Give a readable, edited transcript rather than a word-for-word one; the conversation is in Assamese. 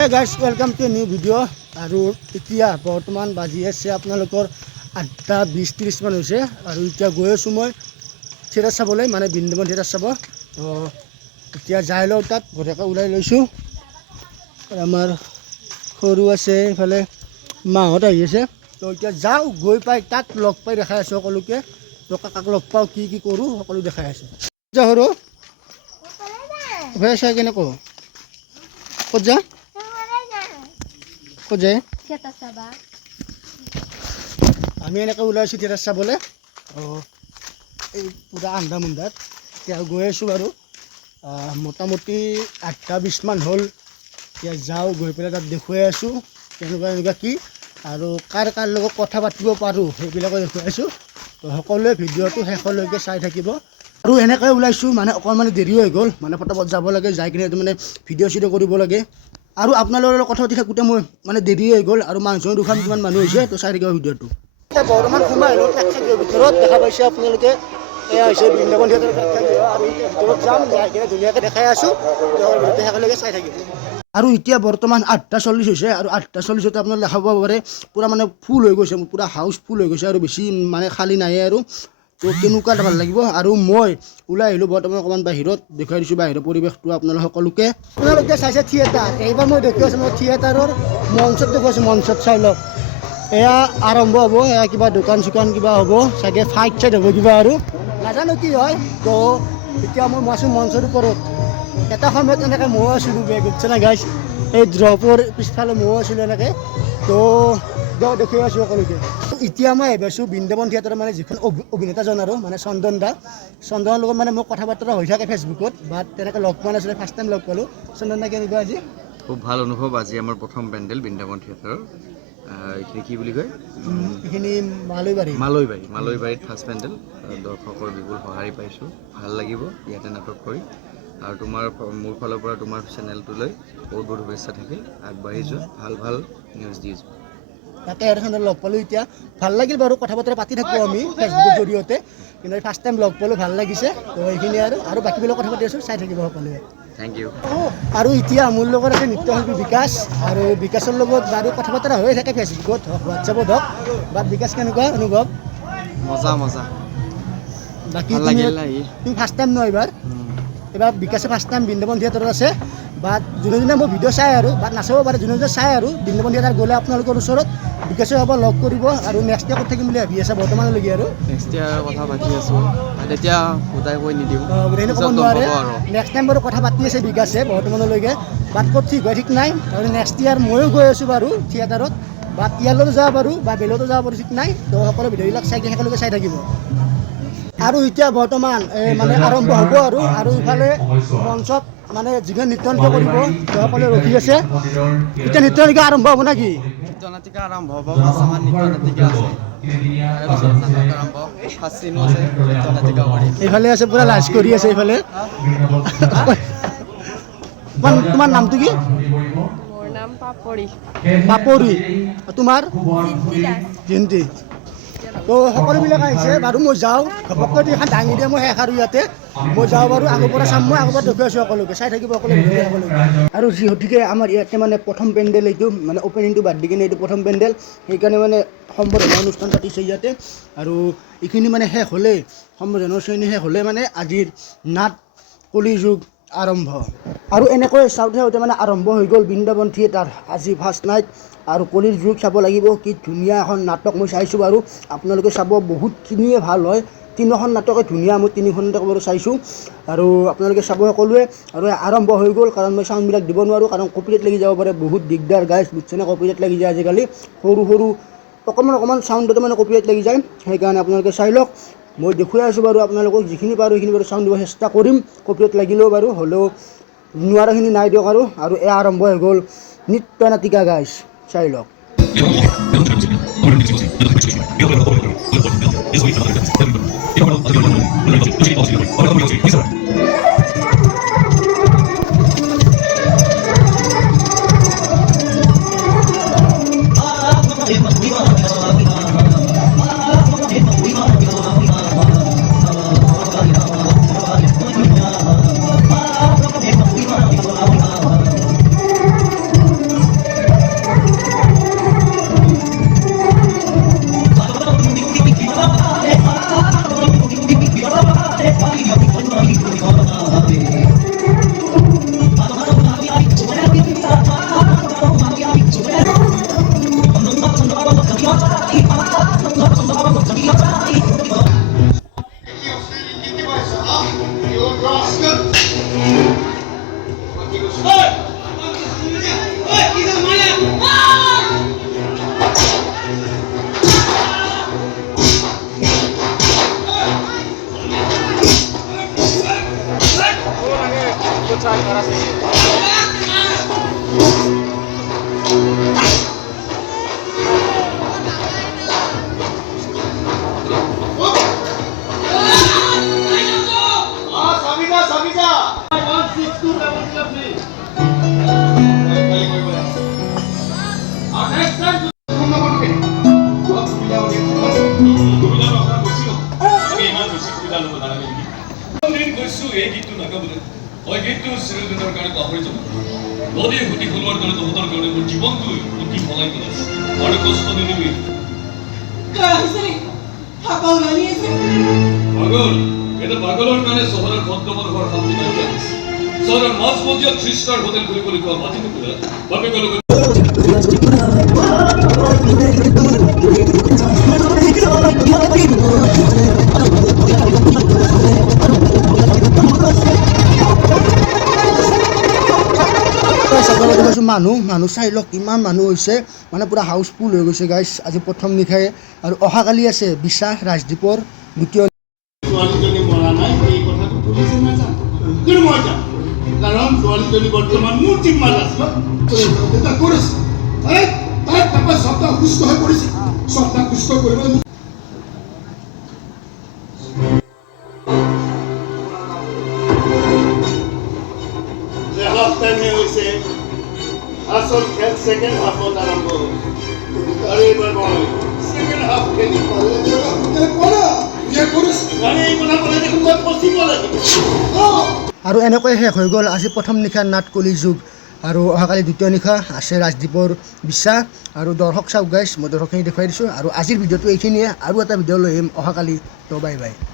Hey guys, welcome to a new video. আৰু এতিয়া বৰ্তমান বাজি আছে আপোনালোকৰ 8:20-30 মান হৈছে আৰু এতিয়া গৈ আছো মই থিয়েটাৰ চাবলৈ মানে বৃন্দাবন থিয়েটাৰ চাব। তো এতিয়া যাই লওঁ তাত ঘৰকে ওলাই লৈছোঁ। আমাৰ সৰু আছে ইফালে মাহঁত আহি আছে। তো এতিয়া যাওঁ গৈ পাই তাত লগ পাই দেখাই আছোঁ সকলোকে। তো কাক লগ পাওঁ কি কৰোঁ সকলো দেখাই আছোঁ। যা সৰু ভয় চাই কেনে কওঁ ক'ত যা ক'ত যায় আমি এনেকৈ ওলাইছোঁ থিয়েটাৰ চাবলৈ। এই পূৰা আন্ধা মুন্ধাত এতিয়া গৈ আছোঁ বাৰু মোটামুটি 8:20 মান হ'ল। এতিয়া যাওঁ গৈ পেলাই তাত দেখুৱাই আছোঁ কেনেকুৱা কি আৰু কাৰ লগত কথা পাতিব পাৰোঁ সেইবিলাকো দেখুৱাই আছোঁ। তো সকলোৱে ভিডিঅ'টো শেষলৈকে চাই থাকিব। আৰু এনেকৈ ওলাইছোঁ মানে অকণমান দেৰি হৈ গ'ল মানে পটাপট যাব লাগে যাই কিনে মানে ভিডিঅ' চিডিঅ' কৰিব লাগে। আৰু আপোনালোকৰ লগত কথা পাতি থাকোঁতে মই মানে দেৰি হৈ গ'ল আৰু মানুহজনৰ দুখান কিমান মানুহ হৈছে তো চাই থাকিব ভিডিঅ'টো। এতিয়া বৰ্তমান সোমাই আহিলোঁ প্ৰেক্ষাগৃহৰ ভিতৰত দেখা পাইছে আপোনালোকে এয়া হৈছে বৃন্দাবন থিয়েটাৰ প্ৰেক্ষাগৃহ আৰু এতিয়া ভিতৰত যাম যাই কিনে ধুনীয়াকৈ দেখাই আছোঁ শেষলৈকে চাই থাকিব। আৰু এতিয়া বৰ্তমান 8:40 হৈছে আৰু 8:40 আপোনালোকে দেখা পাব পাৰে পূৰা মানে ফুল হৈ গৈছে পূৰা হাউচফুল হৈ গৈছে আৰু বেছি মানে খালী নাই আৰু তো কেনেকুৱা ভাল লাগিব। আৰু মই ওলাই আহিলোঁ বৰ্তমান অকণমান বাহিৰত দেখুৱাই দিছোঁ বাহিৰৰ পৰিৱেশটো আপোনালোক সকলোকে। আপোনালোকে চাইছে থিয়েটাৰ, এইবাৰ মই দেখুৱাই আছোঁ মই থিয়েটাৰৰ মঞ্চত দেখুৱাইছোঁ মঞ্চত চাই লওক। এয়া আৰম্ভ হ'ব এয়া কিবা দোকান চোকান কিবা হ'ব চাগে ফাইট চাইট হ'ব কিবা আৰু নাজানো কি হয়। তো এতিয়া মই আছোঁ মঞ্চৰ ওপৰত। এটা সময়ত এনেকৈ ময়ো আছিলোঁ বুজিছে না গাইছ এই ড্ৰপৰ পিছফালে ময়ো আছিলোঁ এনেকৈ। তো দেখুৱাই আছোঁ সকলোকে। এতিয়া মই ভাবিছোঁ বৃন্দাবন থিয়েটাৰৰ মানে যিখন অভিনেতাজন আৰু মানে চন্দনৰ লগত মানে মোৰ কথা বতৰা হৈ থাকে ফেচবুকত বাট তেনেকৈ লগ পোৱা নাছিলে ফাৰ্ষ্ট টাইম লগ পালোঁ। চন্দন দা কেনেকুৱা আজি? খুব ভাল অনুভৱ। আজি আমাৰ প্ৰথম পেণ্ডেল বৃন্দাবন থিয়েটাৰৰ এইখিনি কি বুলি কয় এইখিনি মালৈবাৰীত ফাৰ্ষ্ট পেণ্ডেল। দৰ্শকৰ বিপুল সঁহাৰি পাইছোঁ, ভাল লাগিব ইয়াতে নাটক কৰি। আৰু মোৰ ফালৰ পৰা তোমাৰ চেনেলটোলৈ বহুত বহুত শুভেচ্ছা থাকিল। আগবাঢ়ি যোৱা, ভাল নিউজ দি যোৱা। তাকে আৰু লগ পালোঁ এতিয়া ভাল লাগিল বাৰু কথা বতৰা পাতি থাকোঁ আমি ফেচবুকৰ জৰিয়তে কিন্তু ফাৰ্ষ্ট টাইম লগ পালোঁ ভাল লাগিছে। তো এইখিনি আৰু বাকীবিলাক কথা পাতি আছোঁ চাই থাকিব সকলোৱে। Thank you. আৰু এতিয়া মোৰ লগত আছে নৃত্যশিল্পী বিকাশ আৰু বিকাশৰ লগত বাৰু কথা বতৰা হৈয়ে থাকে ফেচবুকত হওক হোৱাটছএপত হওক বাট বিকাশ কেনেকুৱা অনুভৱ? মজা বাকী তুমি ফাৰ্ষ্ট টাইম ন এইবাৰ বিকাশে ফাৰ্ষ্ট টাইম বৃন্দাবন থিয়েটাৰত আছে বাট যোনে মোৰ ভিডিঅ' চাই আৰু বাট নাচাব পাৰে যোনে চাই আৰু বৃন্দাবন থিয়েটাৰ গ'লে আপোনালোকৰ ওচৰত বিকাশে হ'ব লগ কৰিব আৰু নেক্সট ইয়াৰ ক'ত থাকিম বুলি ভাবি আছে বৰ্তমানলৈকে আৰু নেক্সট ইয়াৰ কথা পাতি আছোঁ তেতিয়া সদায় কৈ নিদিওঁ গোটেইখিনি ক'ব নোৱাৰে। নেক্সট টাইম বাৰু কথা পাতি আছে বিকাশে বৰ্তমানলৈকে বাট ক'ত ঠিক হয় ঠিক নাই। আৰু নেক্সট ইয়াৰ ময়ো গৈ আছোঁ বাৰু থিয়েটাৰত বাট ইয়ালৈও যাব পাৰোঁ বা বেলেগতো যাব পাৰোঁ ঠিক নাই। তো সকলো ভিডিঅ'বিলাক একেলগে চাই থাকিব। আৰু এতিয়া বৰ্তমান মানে আৰম্ভ হ'ব আৰু ইফালে মঞ্চত মানে যিখন নৃত্য কৰিব সকলোৱে ৰখি আছে। এতিয়া নৃত্য নাটিকা আৰম্ভ হ'ব নেকি? নৃত্য নাটিকা আৰম্ভ হ'ব। পাঁচটামান নৃত্য নাটিকা আছে তাৰপিছত নাটক আৰম্ভ ফাৰ্ষ্ট চিনো আছে নৃত্য নাটিকা কৰি। এইফালে আছে পূৰা লাজ কৰি আছে এইফালে। তোমাৰ নামটো কি? মোৰ নাম পাপৰি। তোমাৰ জিন্তি। তো সকলোবিলাক আহিছে বাৰু মই যাওঁ ঘপককৈ এখন দাঙি দিয়ে মই শেষ আৰু ইয়াতে মই যাওঁ বাৰু আগৰ পৰা চাম মই আগৰ পৰা দেখুৱাই আছোঁ সকলোকে চাই থাকিব সকলোকে। আৰু যিহেতুকে আমাৰ ইয়াতে মানে প্ৰথম পেণ্ডেল এইটো মানে অপেনিংটো বাদ দি কিনে এইটো প্ৰথম পেণ্ডেল সেইকাৰণে মানে সম্বৰ্ধনা অনুষ্ঠান পাতিছে ইয়াতে। আৰু এইখিনি মানে শেষ হ'লে সম্বৰ্ধনা শ্ৰেণী শেষ হ'লে মানে আজিৰ নাট কলি যুগ আৰম্ভ। আৰু এনেকৈ চাওঁতে মানে আৰম্ভ হৈ গ'ল বৃন্দাবন থিয়েটাৰ আজি ফাৰ্ষ্ট নাইট। আৰু কলিৰ যুগ চাব লাগিব কি ধুনীয়া এখন নাটক মই চাইছোঁ বাৰু আপোনালোকে চাব বহুতখিনিয়ে ভাল হয়। তিনিখন নাটকে ধুনীয়া মই তিনিখন নাটক বাৰু চাইছোঁ আৰু আপোনালোকে চাব সকলোৱে। আৰু আৰম্ভ হৈ গ'ল কাৰণ মই চাউণ্ডবিলাক দিব নোৱাৰোঁ কাৰণ কপিৰাইট লাগি যাব পাৰে বহুত দিগদাৰ গাইজ বুজিছেনে কপিৰাইট লাগি যায় আজিকালি সৰু অকণমান চাউণ্ডতে মানে কপিৰাইট লাগি যায়। সেইকাৰণে আপোনালোকে চাই লওক মই দেখুৱাই আছোঁ বাৰু আপোনালোকক যিখিনি পাৰোঁ সেইখিনি বাৰু চাউণ্ড দিব চেষ্টা কৰিম কপিৰাইট লাগিলেও বাৰু হ'লেও নোৱাৰাখিনি নাই দিয়ক। আৰু এয়া আৰম্ভ হৈ গ'ল নৃত্য নাটিকা গাইজ চাই লওক। তোমাৰ কাৰণে তহঁতৰ কাৰণে মোৰ জীৱনটোৱে অতি সলাই পেলাইছে আৰু কষ্ট নিদিবি পাগল এটা পাগলৰ কাৰণে চহৰৰ বৰ্তমান হোৱাৰ শান্তি নাইকিয়া হৈছে চহৰৰ মাজমজিয়াত খ্ৰীষ্টাৰ হোটেল খুলিবলৈ কোৱা মাটি টুকুৰা বাপেকৰ লগত দেখাইছোঁ মানুহ চাই লওক কিমান মানুহ হৈছে মানে পূৰা হাউচফুল হৈ গৈছে গাইছ আজি প্ৰথম নিশাই আৰু অহাকালি আছে বিশ্বাস ৰাজদ্বীপৰ দ্বিতীয় ছোৱালীজনী মৰা নাই এই কথাটো পুলিচে নাজানে কিন্তু মই জানো কাৰণ ছোৱালীজনী বৰ্তমান মোৰ জিম্মাত আছে এটা কৰিছে তাই তাৰপৰা সপ্তাহ সুস্থ হৈ পৰিছে সপ্তাহ সুস্থ কৰিবলৈ হৈছে আসল খেল সেকেন্ড হাফত আৰম্ভ আৰু এইবাৰ মই সেকেন্ড হাফ খেলি আৰু এনেকৈ শেষ হৈ গ'ল আজি প্ৰথম নিশাৰ নাট কলি যুগ আৰু অহাকালি দ্বিতীয় নিশা আছে ৰাজদ্বীপৰ বিশ্বাস আৰু দৰ্শক চাওক গাইছ মই দৰ্শকখিনি দেখুৱাই দিছোঁ আৰু আজিৰ ভিডিঅ'টো এইখিনিয়ে আৰু এটা ভিডিঅ' লৈ আহিম অহাকালি তো বাই বাই